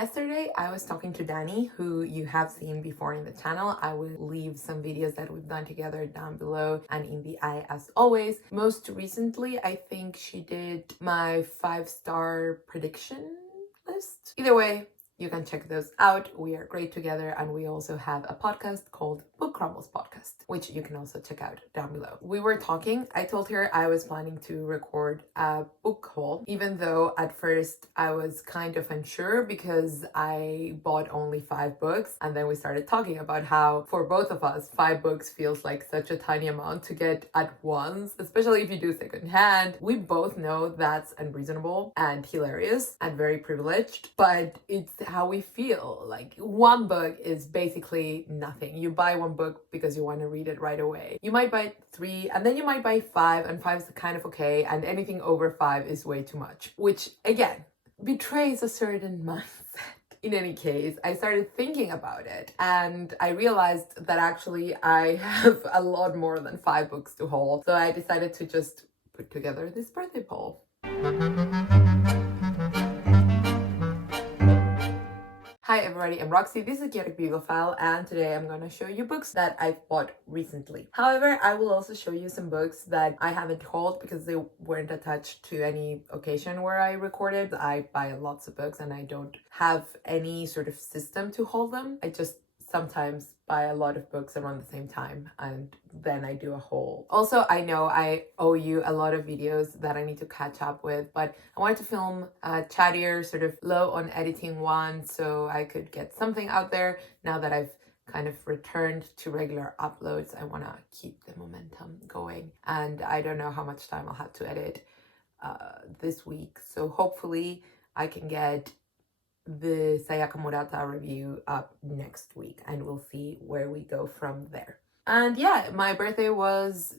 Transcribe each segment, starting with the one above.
yesterday I was talking to Dani, who you have seen before in the channel. I will leave some videos that we've done together down below and in the eye as always. Most recently, I think she did my 5-star prediction list. Either way, you can check those out. We are great together, and we also have a podcast called Book Crumbles Podcast, which you can also check out down below. We were talking. I told her I was planning to record a book haul, even though at first I was kind of unsure because I bought only 5 books, and then we started talking about how for both of us 5 books feels like such a tiny amount to get at once, especially if you do secondhand. We both know that's unreasonable and hilarious and very privileged, but it's how we feel. Like, one book is basically nothing. You buy one book because you want to read it right away. You might buy 3 and then you might buy 5, and 5 is kind of okay, and anything over 5 is way too much, which again betrays a certain mindset. In any case, I started thinking about it and I realized that actually I have a lot more than 5 books to haul, so I decided to just put together this birthday poll. Hi everybody, I'm Roxy, this is Chaotic Bibliophile, and today I'm going to show you books that I've bought recently. However, I will also show you some books that I haven't hauled because they weren't attached to any occasion where I recorded. I buy lots of books and I don't have any sort of system to haul them. I just sometimes buy a lot of books around the same time and then I do a haul. Also, I know I owe you a lot of videos that I need to catch up with, but I wanted to film a chattier, sort of low on editing one so I could get something out there. Now that I've kind of returned to regular uploads, I want to keep the momentum going, and I don't know how much time I'll have to edit this week, so hopefully I can get the Sayaka Murata review up next week and we'll see where we go from there. And yeah, my birthday was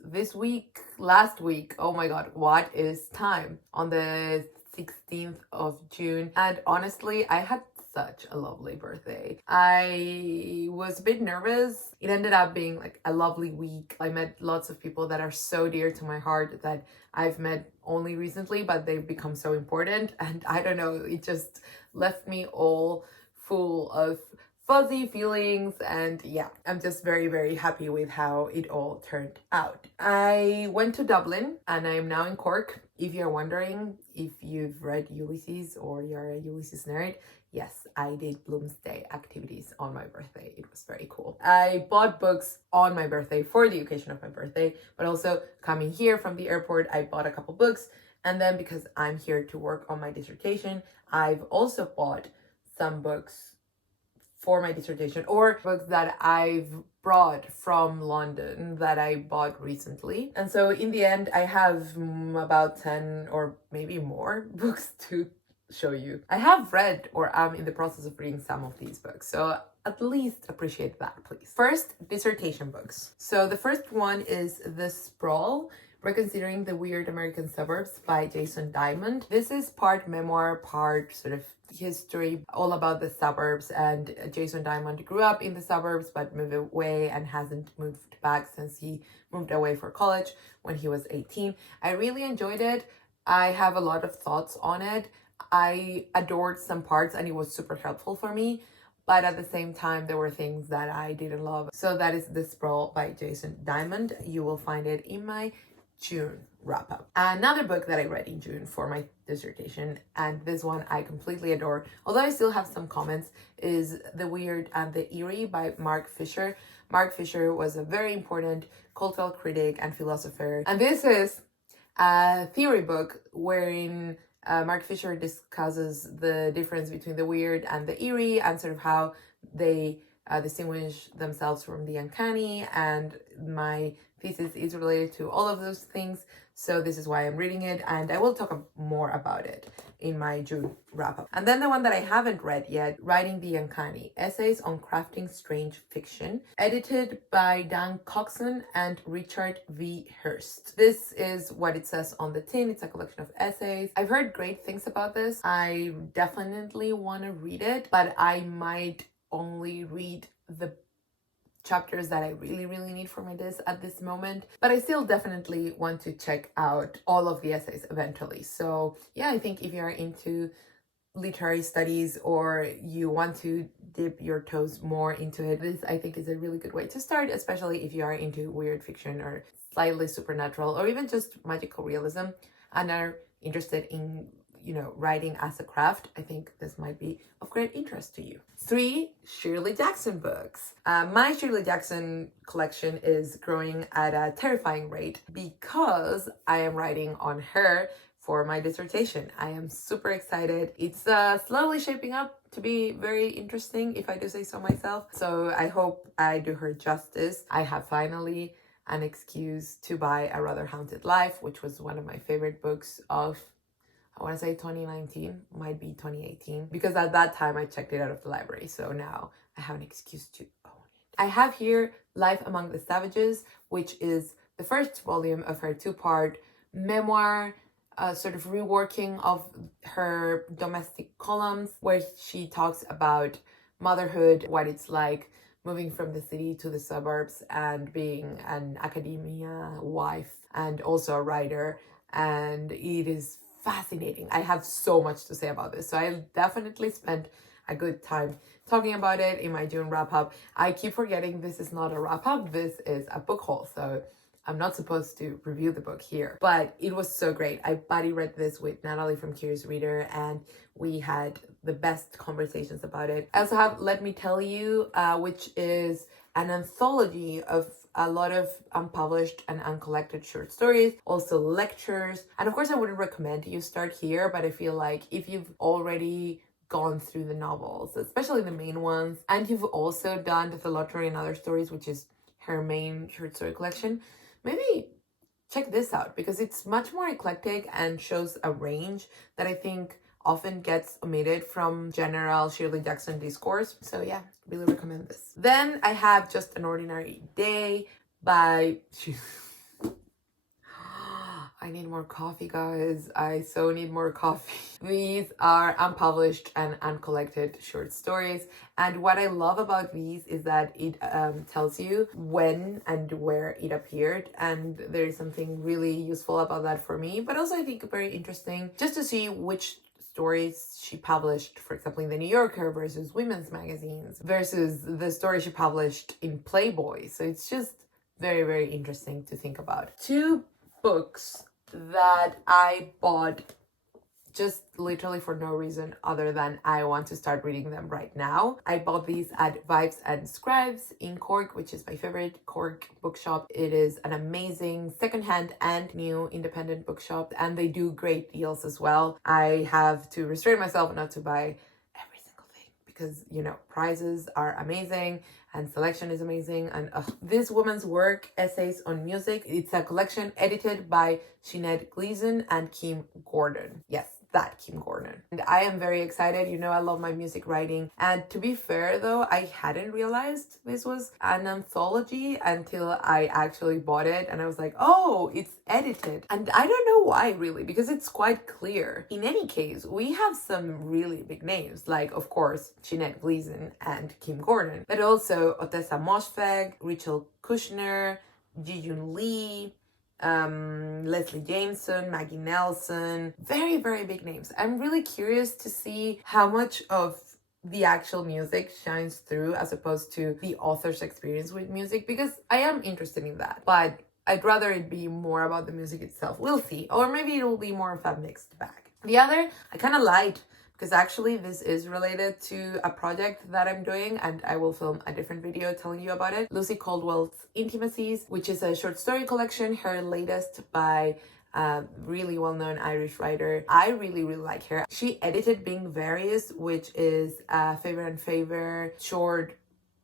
last week. Oh my god, what is time? On the 16th of June. And honestly, I had such a lovely birthday. I was a bit nervous. It ended up being like a lovely week. I met lots of people that are so dear to my heart that I've met only recently, but they've become so important. And I don't know, it just left me all full of fuzzy feelings, and yeah, I'm just very, very happy with how it all turned out. I went to Dublin and I am now in Cork. If you're wondering if you've read Ulysses or you're a Ulysses nerd, yes, I did Bloomsday activities on my birthday. It was very cool. I bought books on my birthday for the occasion of my birthday, but also coming here from the airport, I bought a couple books. And then because I'm here to work on my dissertation, I've also bought some books for my dissertation, or books that I've brought from London that I bought recently. And so in the end, I have about 10 or maybe more books to show you. I have read or am in the process of reading some of these books, so at least appreciate that, please. First, dissertation books. So the first one is The Sprawl, Reconsidering the Weird American Suburbs by Jason Diamond. This is part memoir, part sort of history, all about the suburbs, and Jason Diamond grew up in the suburbs but moved away and hasn't moved back since he moved away for college when he was 18. I really enjoyed it. I have a lot of thoughts on it. I adored some parts and it was super helpful for me, but at the same time there were things that I didn't love. So that is The Sprawl by Jason Diamond. You will find it in my June wrap up. Another book that I read in June for my dissertation, and this one I completely adore, although I still have some comments, is The Weird and the Eerie by Mark Fisher. Mark Fisher was a very important cultural critic and philosopher, and this is a theory book wherein Mark Fisher discusses the difference between the weird and the eerie and sort of how they distinguish themselves from the uncanny, and my thesis is related to all of those things, so this is why I'm reading it, and I will talk more about it in my June wrap-up. And then the one that I haven't read yet, Writing the Uncanny, Essays on Crafting Strange Fiction, edited by Dan Coxon and Richard V. Hirst. This is what it says on the tin. It's a collection of essays. I've heard great things about this. I definitely want to read it, but I might only read the chapters that I really, really need for my disc at this moment. But I still definitely want to check out all of the essays eventually. So yeah, I think if you're into literary studies or you want to dip your toes more into it, this I think is a really good way to start, especially if you are into weird fiction or slightly supernatural or even just magical realism and are interested in, you know, writing as a craft. I think this might be of great interest to you. 3 Shirley Jackson books. My Shirley Jackson collection is growing at a terrifying rate because I am writing on her for my dissertation. I am super excited. It's slowly shaping up to be very interesting, if I do say so myself. So I hope I do her justice. I have finally an excuse to buy A Rather Haunted Life, which was one of my favorite books of, I want to say 2019, might be 2018, because at that time I checked it out of the library. So now I have an excuse to own it. I have here Life Among the Savages, which is the first volume of her 2-part memoir, sort of reworking of her domestic columns, where she talks about motherhood, what it's like moving from the city to the suburbs and being an academia wife and also a writer. And it is fascinating. I have so much to say about this. So I definitely spent a good time talking about it in my June wrap up. I keep forgetting this is not a wrap up, this is a book haul. So I'm not supposed to review the book here, but it was so great. I buddy read this with Natalie from Curious Reader and we had the best conversations about it. I also have Let Me Tell You, which is an anthology of a lot of unpublished and uncollected short stories, also lectures. And of course, I wouldn't recommend you start here, but I feel like if you've already gone through the novels, especially the main ones, and you've also done The Lottery and Other Stories, which is her main short story collection, maybe check this out because it's much more eclectic and shows a range that I think often gets omitted from general Shirley Jackson discourse. So yeah, really recommend this. Then I have Just an Ordinary Day by... I need more coffee, guys. I so need more coffee. These are unpublished and uncollected short stories. And what I love about these is that it tells you when and where it appeared. And there is something really useful about that for me, but also I think very interesting just to see which stories she published, for example, in the New Yorker versus women's magazines versus the story she published in Playboy. So it's just very, very interesting to think about. 2 books that I bought just literally for no reason other than I want to start reading them right now. I bought these at Vibes and Scribes in Cork, which is my favorite Cork bookshop. It is an amazing secondhand and new independent bookshop, and they do great deals as well. I have to restrain myself not to buy every single thing because, you know, prices are amazing and selection is amazing. And this woman's work, Essays on Music, it's a collection edited by Sinead Gleeson and Kim Gordon. Yes, that Kim Gordon. And I am very excited. You know, I love my music writing. And to be fair though, I hadn't realized this was an anthology until I actually bought it. And I was like, oh, it's edited. And I don't know why really, because it's quite clear. In any case, we have some really big names, like of course, Sinead Gleeson and Kim Gordon, but also Otessa Moshfegh, Rachel Kushner, Ji-Yoon Lee, Leslie Jameson, Maggie Nelson, very, very big names. I'm really curious to see how much of the actual music shines through as opposed to the author's experience with music, because I am interested in that, but I'd rather it be more about the music itself. We'll see. Or maybe it'll be more of a mixed bag. The other, I kind of lied, because actually this is related to a project that I'm doing and I will film a different video telling you about it. Lucy Caldwell's Intimacies, which is a short story collection, her latest by a really well-known Irish writer. I really, really like her. She edited Being Various, which is a favor and favor short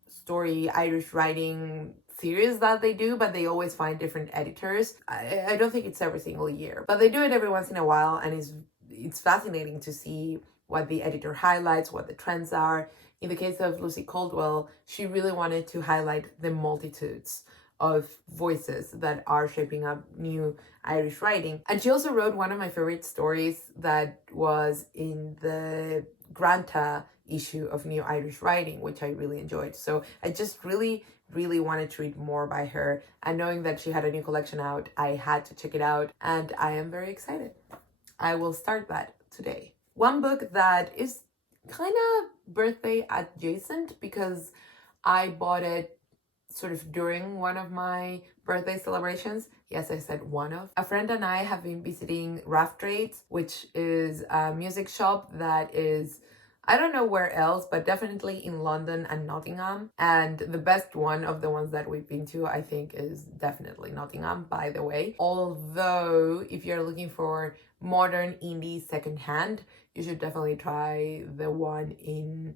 story Irish writing series that they do, but they always find different editors. I don't think it's every single year, but they do it every once in a while, and it's fascinating to see what the editor highlights, what the trends are. In the case of Lucy Caldwell, she really wanted to highlight the multitudes of voices that are shaping up new Irish writing. And she also wrote one of my favorite stories that was in the Granta issue of New Irish Writing, which I really enjoyed. So I just really, really wanted to read more by her. And knowing that she had a new collection out, I had to check it out. And I am very excited. I will start that today. One book that is kind of birthday adjacent because I bought it sort of during one of my birthday celebrations. Yes, I said one of. A friend and I have been visiting Raft Trades, which is a music shop that is, I don't know where else, but definitely in London and Nottingham. And the best one of the ones that we've been to, I think, is definitely Nottingham, by the way. Although, if you're looking for modern indie secondhand, you should definitely try the one in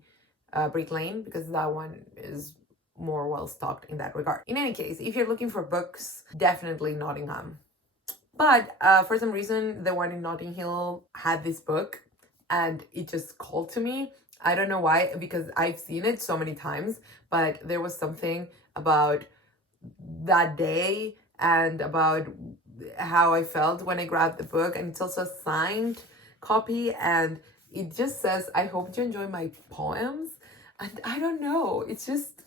Brick Lane, because that one is more well stocked in that regard. In any case, if you're looking for books, definitely Nottingham. But for some reason, the one in Notting Hill had this book and it just called to me. I don't know why, because I've seen it so many times, but there was something about that day and about how I felt when I grabbed the book. And it's also a signed copy, and it just says, "I hope you enjoy my poems." And I don't know, it's just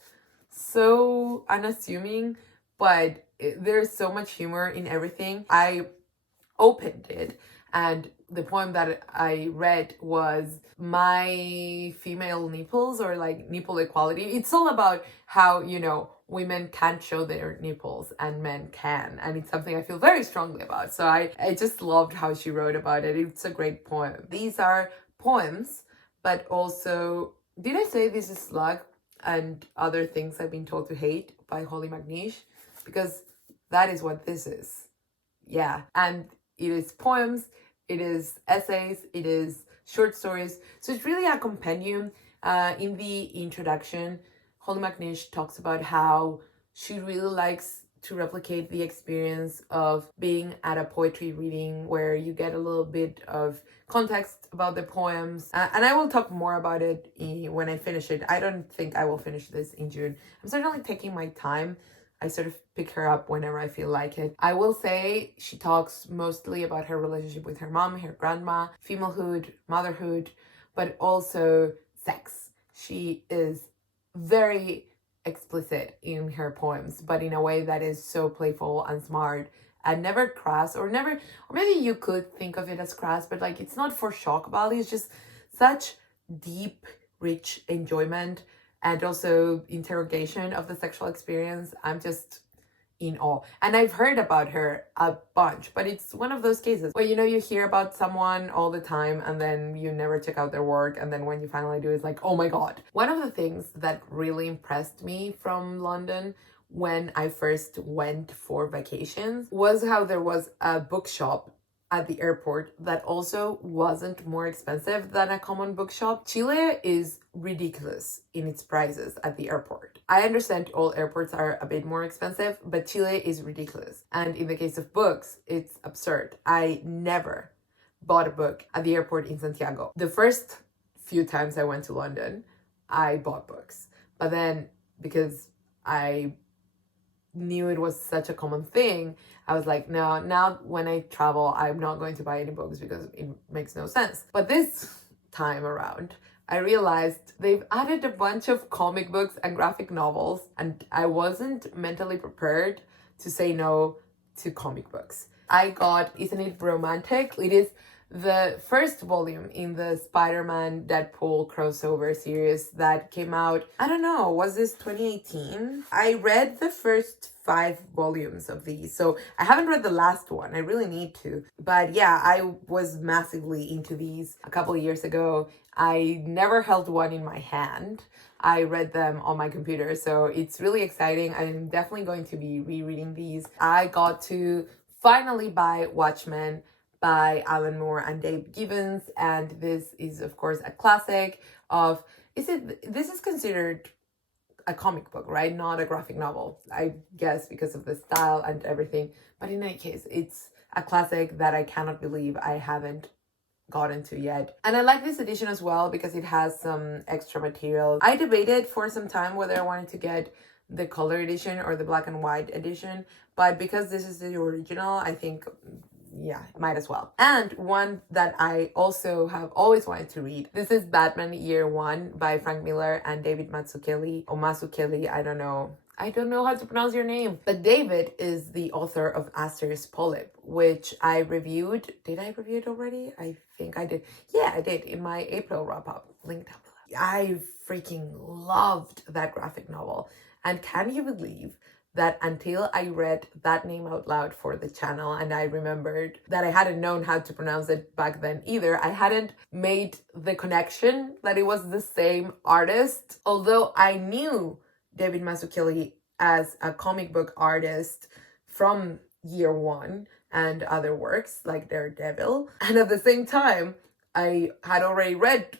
so unassuming, but there's so much humor in everything. I opened it, and the poem that I read was "My Female Nipples," or like nipple equality. It's all about how, you know, women can't show their nipples and men can. And it's something I feel very strongly about. So I just loved how she wrote about it. It's a great poem. These are poems, but also, did I say this is Slug and Other Things I've Been Told to Hate by Hollie McNish? Because that is what this is. Yeah. And it is poems, it is essays, it is short stories. So it's really a compendium. In the introduction, Hollie McNish talks about how she really likes to replicate the experience of being at a poetry reading where you get a little bit of context about the poems. And I will talk more about it when I finish it. I don't think I will finish this in June. I'm certainly taking my time. I sort of pick her up whenever I feel like it. I will say she talks mostly about her relationship with her mom, her grandma, femalehood, motherhood, but also sex. She is very explicit in her poems, but in a way that is so playful and smart and never crass, or maybe you could think of it as crass, but like, it's not for shock value. It's just such deep, rich enjoyment and also interrogation of the sexual experience. I'm just in awe. And I've heard about her a bunch, but it's one of those cases where, you know, you hear about someone all the time and then you never check out their work, and then when you finally do, it's like, oh my god. One of the things that really impressed me from London when I first went for vacations was how there was a bookshop at the airport that also wasn't more expensive than a common bookshop. Chile is ridiculous in its prices at the airport. I understand all airports are a bit more expensive, but Chile is ridiculous. And in the case of books, it's absurd. I never bought a book at the airport in Santiago. The first few times I went to London, I bought books. But then, because I knew it was such a common thing, I was like, no, now when I travel, I'm not going to buy any books because it makes no sense. But this time around, I realized they've added a bunch of comic books and graphic novels, and I wasn't mentally prepared to say no to comic books. I got, isn't it Bromantic? It is the first volume in the Spider-Man Deadpool crossover series that came out, I don't know, was this 2018? I read the first 5 volumes of these, so I haven't read the last one. I really need to. But yeah, I was massively into these a couple of years ago. I never held one in my hand. I read them on my computer, so it's really exciting. I'm definitely going to be rereading these. I got to finally buy Watchmen by Alan Moore and Dave Gibbons, and this is of course a classic of, this is considered a comic book, right? Not a graphic novel, I guess, because of the style and everything. But in any case, it's a classic that I cannot believe I haven't gotten to yet. And I like this edition as well because it has some extra material. I debated for some time whether I wanted to get the color edition or the black and white edition, but because this is the original, I think, yeah, might as well. And one that I also have always wanted to read, this is Batman Year One by Frank Miller and David Mazzuchelli, or Mazzuchelli, I don't know I don't know how to pronounce your name. But David is the author of Aster's Polyp, which I reviewed. Did I review it already? I think I did. Yeah, I did in my April wrap-up. Link down below. I freaking loved that graphic novel. And can you believe that until I read that name out loud for the channel and I remembered that I hadn't known how to pronounce it back then either, I hadn't made the connection that it was the same artist. Although I knew David Mazzuchelli as a comic book artist from year one and other works like Daredevil. And at the same time, I had already read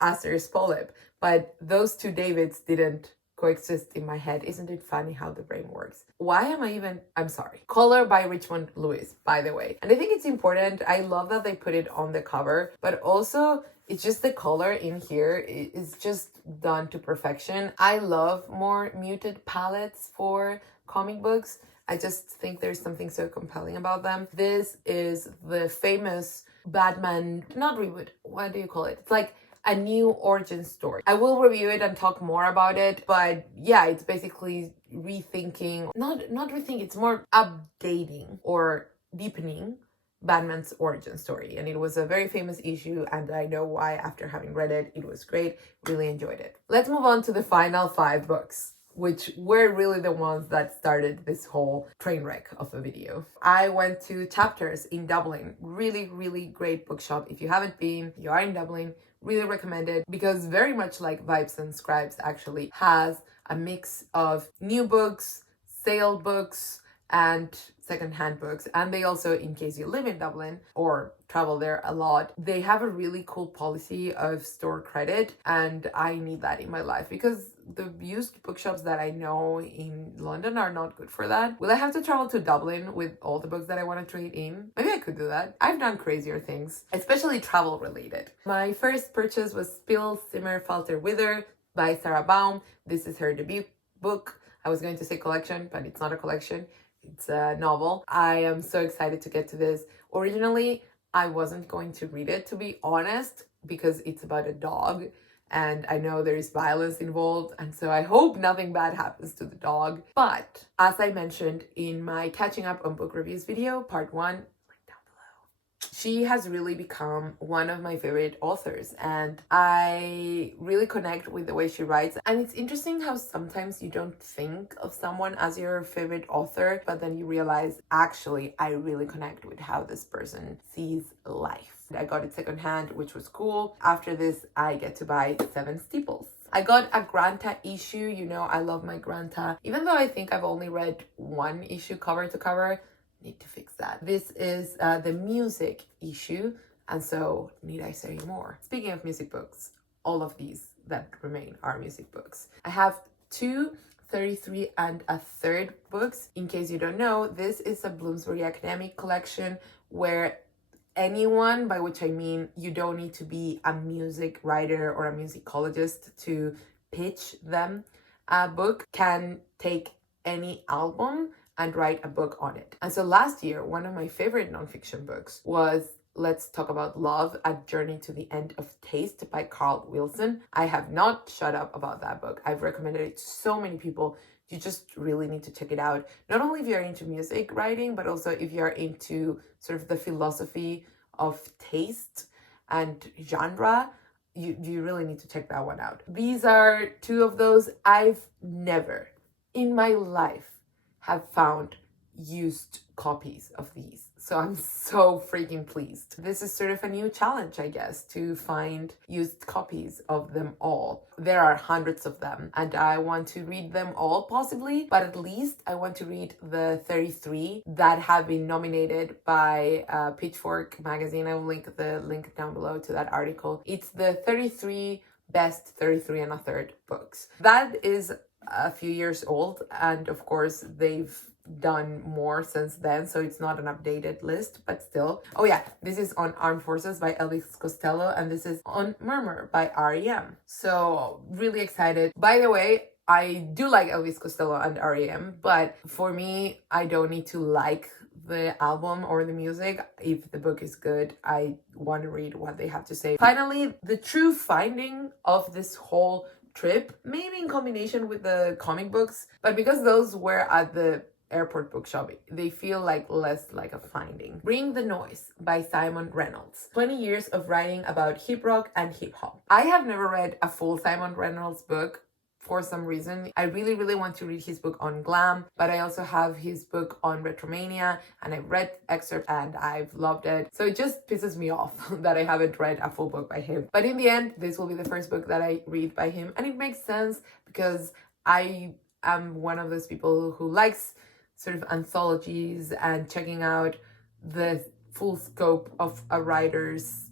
Aster's Polyp, but those two Davids didn't coexist in my head. Isn't it funny how the brain works? I'm sorry. Color by Richmond Lewis, by the way. And I think it's important. I love that they put it on the cover, but also it's just the color in here is just done to perfection. I love more muted palettes for comic books. I just think there's something so compelling about them. This is the famous Batman, not reboot, what do you call it? It's like a new origin story. I will review it and talk more about it, but yeah, it's basically rethinking, not rethinking, it's more updating or deepening Batman's origin story. And it was a very famous issue, and I know why after having read it. It was great, really enjoyed it. Let's move on to the final 5 books, which were really the ones that started this whole train wreck of a video. I went to Chapters in Dublin. Really, really great bookshop. If you haven't been, you are in Dublin, really recommend it, because very much like Vibes and Scribes actually has a mix of new books, sale books, and secondhand books. And they also, in case you live in Dublin or travel there a lot, they have a really cool policy of store credit, and I need that in my life because the used bookshops that I know in London are not good for that. Will I have to travel to Dublin with all the books that I want to trade in? Maybe I could do that. I've done crazier things, especially travel related. My first purchase was Spill, Simmer, Falter, Wither by Sara Baume. This is her debut book. I was going to say collection, but it's not a collection. It's a novel. I am so excited to get to this. Originally, I wasn't going to read it, to be honest, because it's about a dog. And I know there is violence involved, and so I hope nothing bad happens to the dog. But as I mentioned in my catching up on book reviews video, part 1, link down below, she has really become one of my favorite authors, and I really connect with the way she writes. And it's interesting how sometimes you don't think of someone as your favorite author, but then you realize, actually, I really connect with how this person sees life. I got it secondhand, which was cool. After this, I get to buy 7 Steeples. I got a Granta issue. You know, I love my Granta. Even though I think I've only read 1 issue cover to cover, need to fix that. This is the music issue, and so need I say more? Speaking of music books, all of these that remain are music books. I have 2 33 and a third books. In case you don't know, this is a Bloomsbury academic collection where anyone, by which I mean you don't need to be a music writer or a musicologist to pitch them a book, can take any album and write a book on it. And so last year, one of my favorite nonfiction books was Let's Talk About Love, A Journey to the End of Taste by Carl Wilson. I have not shut up about that book. I've recommended it to so many people. You just really need to check it out. Not only if you're into music writing, but also if you're into sort of the philosophy of taste and genre, you really need to check that one out. These are 2 of those. I've never in my life have found used copies of these. So I'm so freaking pleased. This is sort of a new challenge, I guess, to find used copies of them all. There are hundreds of them, and I want to read them all possibly, but at least I want to read the 33 that have been nominated by Pitchfork magazine. I will link the link down below to that article. It's the 33 best 33 and a third books. That is a few years old, and of course they've done more since then, so it's not an updated list, but still. Oh yeah, this is on Armed Forces by Elvis Costello, and this is on Murmur by REM. So really excited. By the way, I do like Elvis Costello and REM, but for me, I don't need to like the album or the music. If the book is good, I want to read what they have to say. Finally, the true finding of this whole trip, maybe in combination with the comic books, but because those were at the airport bookshop, they feel like less like a finding. Bring the Noise by Simon Reynolds. 20 years of writing about hip rock and hip hop. I have never read a full Simon Reynolds book for some reason. I really want to read his book on glam, but I also have his book on retromania, and I've read excerpts and I've loved it. So it just pisses me off that I haven't read a full book by him. But in the end, this will be the first book that I read by him, and it makes sense because I am one of those people who likes sort of anthologies and checking out the full scope of a writer's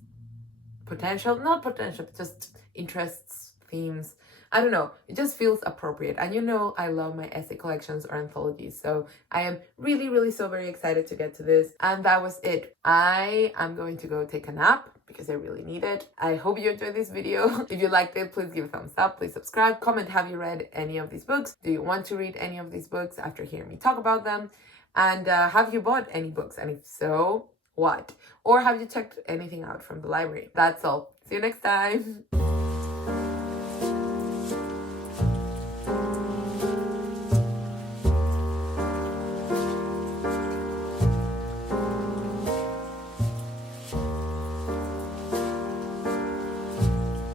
potential, not potential, just interests, themes. I don't know, it just feels appropriate. And you know, I love my essay collections or anthologies. So I am really so very excited to get to this. And that was it. I am going to go take a nap because I really need it. I hope you enjoyed this video. If you liked it, please give a thumbs up, please subscribe, comment, have you read any of these books? Do you want to read any of these books after hearing me talk about them? And have you bought any books? And if so, what? Or have you checked anything out from the library? That's all. See you next time.